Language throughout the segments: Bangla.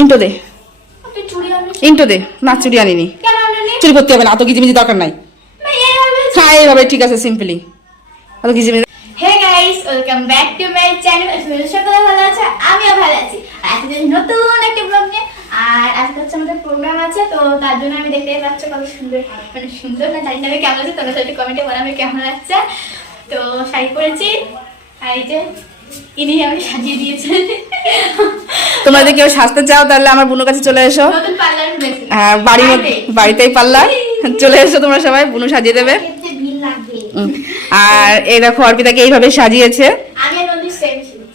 ইন্টো দে, ইন্টো দে। না চুড়ি আনিনি, চুরি করতে হবে না, অত গিজিমিজি দরকার নাই। হ্যাঁ এইভাবে ঠিক আছে, সিম্পলি, অত গিজিমিজি। Hey guys, welcome back to my channel. সকলে ভালো আছে, আমিও ভালো আছি। আজকে নতুন একটা ব্লগ নিয়ে, আর আজকে হচ্ছে আমাদের প্রোগ্রাম আছে, তো তার জন্য আমি দেখতেই পাচ্ছ কত সুন্দর, মানে সুন্দর না জানি না আমি কেমন আছে, তোমরা সবাই কমেন্টে বলো আমি কেমন লাগছে। তো শাড়ি পরেছি, আর এই যে ইনি আমি সাজিয়ে দিয়েছে। তোমরা যদি কেউ সাজতে চাও তাহলে আমার বুনুর কাছে চলে এসো। নতুন পার্লার খুলেছি, হ্যাঁ বাড়িতেই পার্লার, চলে এসো তোমরা সবাই, বুনু সাজিয়ে দেবে। আর এই দেখো অর্পিতাকে এইভাবে সাজিয়েছে।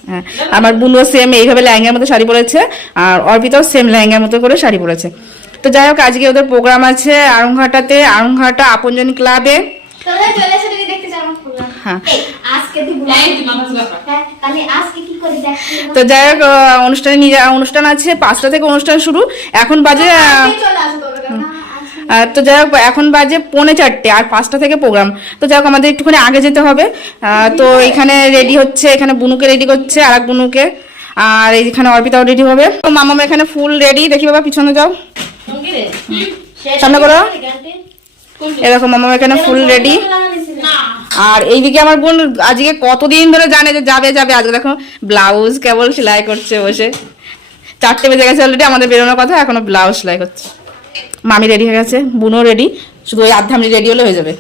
হ্যাঁ, আমার বুনু সেম এইভাবে লেহেঙ্গার মতো শাড়ি পরেছে, আর অর্পিতাও সেম লেহেঙ্গার মতো করে শাড়ি পরেছে। তো যাই হোক, আজকে ওদের প্রোগ্রাম আছে আড়ংঘাটাতে, আড়ংঘাটা আপনজন ক্লাবে। তো যাই হোক, অনুষ্ঠান আছে 5টা থেকে অনুষ্ঠান শুরু, এখন বাজে তো যাই হোক এখন বাজে 3:45, আর 5টা থেকে প্রোগ্রাম। তো যাই হোক আমাদের একটুখানি আগে যেতে হবে। তো এখানে রেডি হচ্ছে, এখানে বুনুকে রেডি করছে, আর এক বুনুকে, আর এইখানে অর্পিতাও রেডি হবে। মামাম এখানে ফুল রেডি, দেখি বাবা পিছনে যাও, সামনে করো। এরকম মামাম এখানে ফুল রেডি। আর এইদিকে আমার বোন আজকে কতদিন ধরে জানে যে যাবে, আজকে দেখো ব্লাউজ কেবল সেলাই করছে বসে। 4টে বেজে গেছে অলরেডি, আমাদের বেরোনোর কথা, এখনো ব্লাউজ সেলাই করছে। মামি রেডি হয়ে গেছে, বুনও রেডি, শুধু ওই আধামনি রেডি হলে হয়ে যাবে।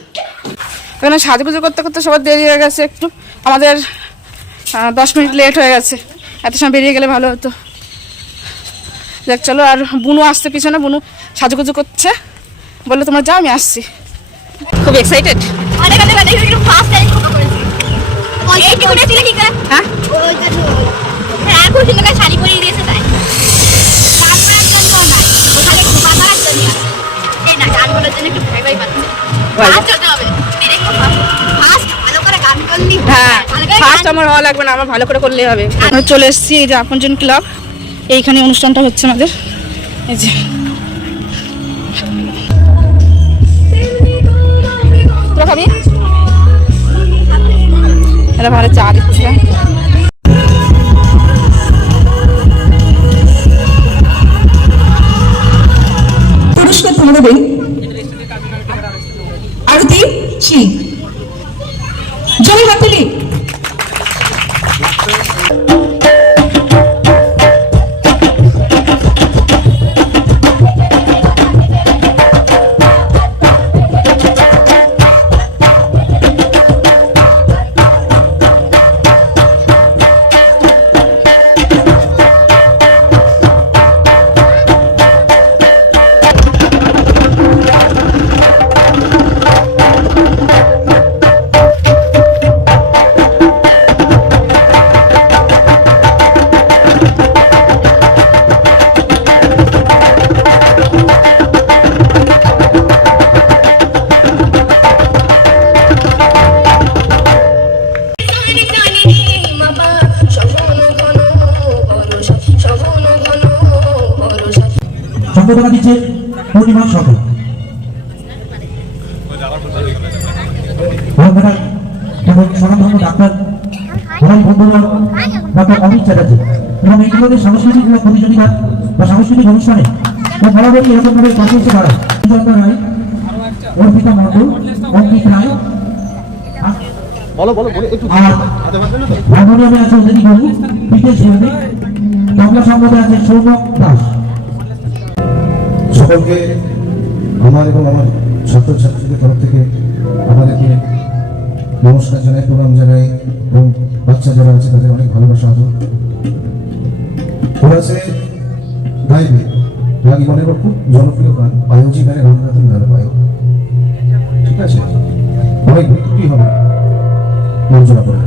এখানে সাজগুজো করতে করতে সবার দেরি হয়ে গেছে একটু, আমাদের 10 মিনিট লেট হয়ে গেছে, এত সময় বেরিয়ে গেলে ভালো হতো। দেখ চলো, আর বুনু আসছে পিছনে, বুনু সাজুগুজু করছে, বললো তোমরা যাও আমি আসছি। খুব এক্সাইটেড। হ্যাঁ ফার্স্ট আমার হওয়া লাগবে না, আমার ভালো করে করলেই হবে। আমরা চলে এসেছি এই যে আপনজন ক্লাব, এইখানে অনুষ্ঠানটা হচ্ছে আমাদের। এই যে খাবি, এটা ভালো চা দিচ্ছে। পুরস্কার তুলে দেবেন আরতি সিং, জমি হাতলি। সম্বোধনা দিচ্ছে পূর্ণিমা সরকার, এবং স্বনামধন্য ডাক্তার ডক্টর অমিত চ্যাটার্জি, এবং এই ধরনের সাংস্কৃতিক প্রতিযোগিতা বা সাংস্কৃতিক অনুষ্ঠানে বরাবরই এরকমভাবে কর্মসূচি বাড়ায়। রায়, অর্পিতা মণ্ডল, অঙ্কিত রায়, আর হারমোনিয়ামে আছে অঞ্জলি গরু, বিকেশ হিরণী, তবলা সম্পদে আছে সৌম্য দাস। সকলকে আমার এবং আমার ছাত্রছাত্রীদের তরফ থেকে আমাদেরকে নমস্কার জানাই, প্রণাম জানাই, এবং বাচ্চা যারা আছে তাদের অনেক ভালোবাসা আদর। ওরা আছে গাইবে লাগি মনের খুব জনপ্রিয় গান পায়োজি গানে রবীন্দ্রনাথের গান পায়, ঠিক আছে, অনেক বিক্রি হবে মঞ্চনা করে।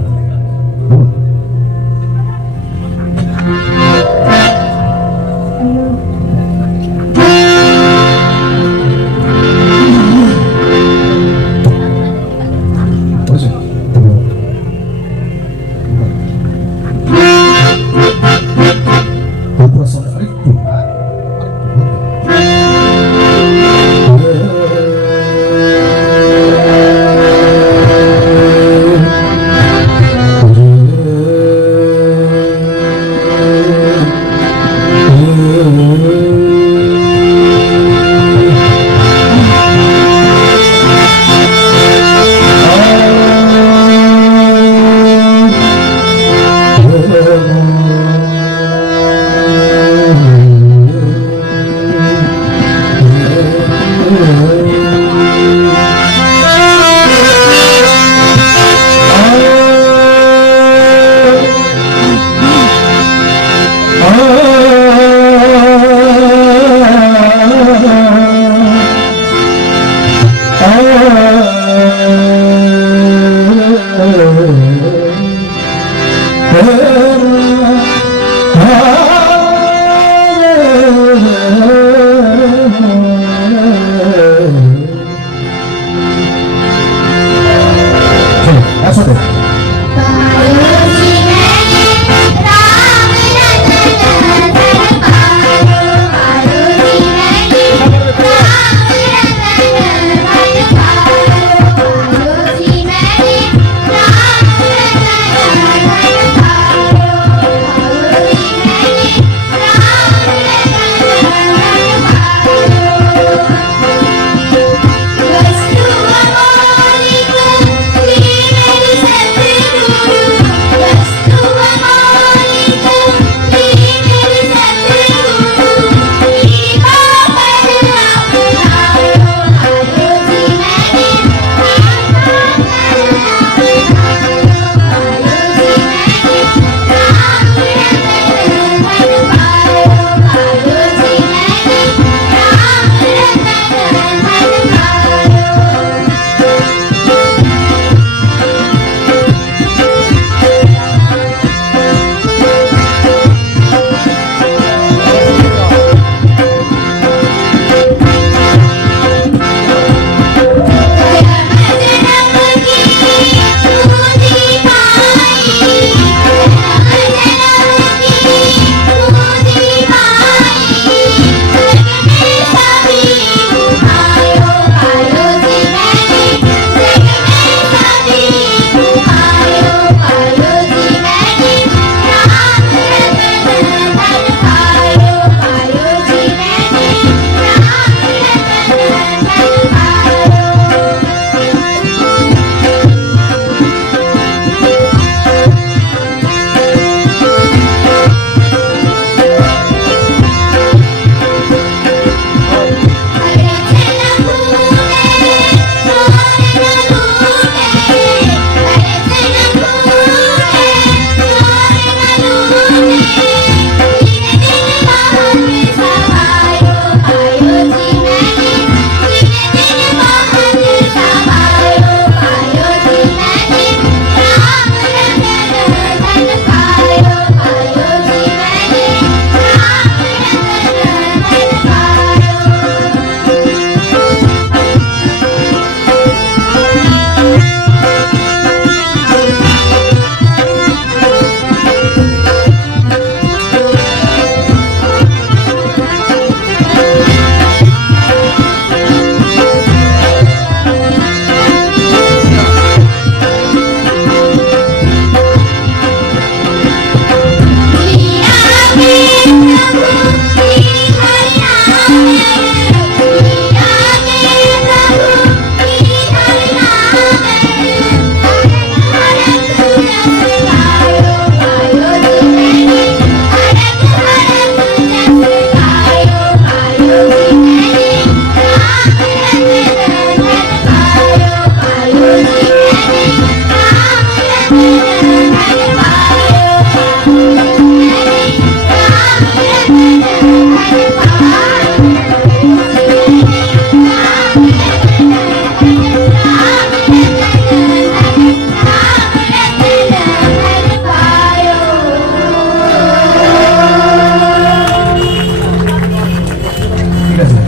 একসাথে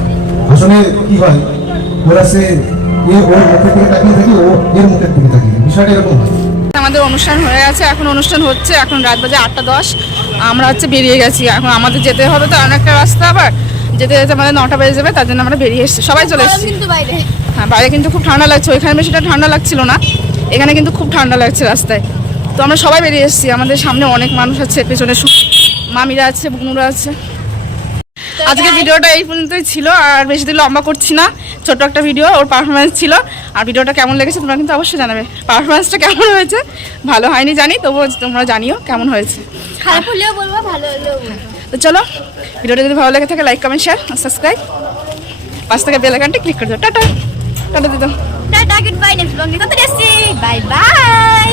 আসলে কি হয় ওরা সে ওর মুখের দিকে তাকিয়ে থাকি ও এর মুখের দিকে তাকিয়ে বিষয়টা এরকম হয়। আমাদের অনুষ্ঠান হয়ে গেছে, এখন অনুষ্ঠান হচ্ছে, এখন রাত বাজে 8:10। আমরা হচ্ছে বেরিয়ে গেছি, এখন আমাদের যেতে হবে তো অনেকটা রাস্তা, আবার যেতে যেতে আমাদের 9টা বেজে যাবে, তার জন্য আমরা বেরিয়ে এসেছি, সবাই চলে এসেছি। হ্যাঁ, বাইরে কিন্তু খুব ঠান্ডা লাগছে, ওইখানে বেশিটা ঠান্ডা লাগছিল না, এখানে কিন্তু খুব ঠান্ডা লাগছে রাস্তায়। তো আমরা সবাই বেরিয়ে এসেছি, আমাদের সামনে অনেক মানুষ আছে, পেছনে মামিরা আছে, বুনুরা আছে। আজকে ভিডিওটা এই পর্যন্তই ছিল, আর বেশি দিন লম্বা করছি না, ছোট একটা ভিডিও, ওর পারফরমেন্স ছিল। আর ভিডিওটা কেমন লেগেছে তোমরা কিন্তু অবশ্যই জানাবে, পারফরমেন্সটা কেমন হয়েছে, ভালো হয়নি জানি, তবুও তোমরা জানিও কেমন হয়েছে। খারাপ হলেও বলবো, ভালো হলেও বলবো। তো চলো, ভিডিওটা যদি ভালো লেগে থাকে লাইক কমেন্ট শেয়ার সাবস্ক্রাইব, পাশ থেকে বেল আইকনটা ক্লিক করে দাও। টাটা টাটা দিদি, টাটা, গুড বাই, নেক্সট ব্লগে কথা বলছি, বাই বাই।